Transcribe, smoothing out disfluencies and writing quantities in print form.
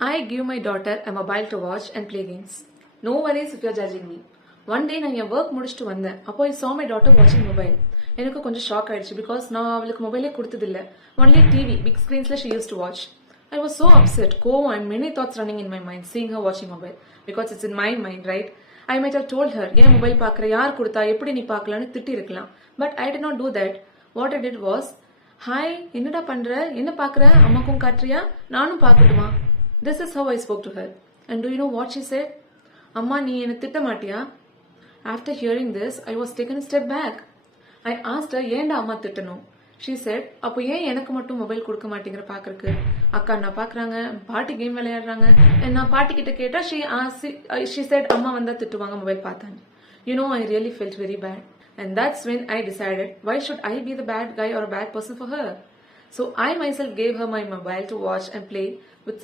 I give my daughter a mobile to watch and play games. No worries if you're judging me. One day நான் என் ஒர்க் முடிச்சுட்டு வந்தேன். அப்போ I saw my daughter watching mobile. எனக்கு கொஞ்சம் ஷாக் ஆயிடுச்சு பிகாஸ் நான் அவளுக்கு மொபைலே கொடுத்ததில்ல. Only TV, big screensல she used to watch. I was so upset, கோவம் and many thoughts running in my mind seeing her watching mobile because it's in my mind, right? I might have told her, ஏன் மொபைல் பார்க்குற, யார் கொடுத்தா, எப்படி நீ பார்க்கலான்னு திட்டி இருக்கலாம். But I did not do that. What I did was, hi என்னடா பண்ற, என்ன பார்க்குற, அம்மாக்கும் காட்டுறியா, நானும் பார்க்கட்டுமா? This is how I spoke to her. And do you know what she said? Amma, நீ என்ன திட்ட மாட்டியா? After hearing this, I was taken a step back. I asked her, ஏன்டா அம்மா திட்டணும்? She said, அப்போ ஏன் எனக்கு மட்டும் மொபைல் கொடுக்க மாட்டேங்கிற பாக்குறதுக்கு? அக்கா நான் பாக்குறாங்க, பாட்டி கேம் விளையாடுறாங்க. நான் பாட்டி கிட்ட கேட்டா she said அம்மா வந்தா திட்டுவாங்க மொபைல் பார்த்தாங்க. You know, I really felt very bad. And that's when I decided, why should I be the bad guy or a bad person for her? So I myself gave her my mobile to watch and play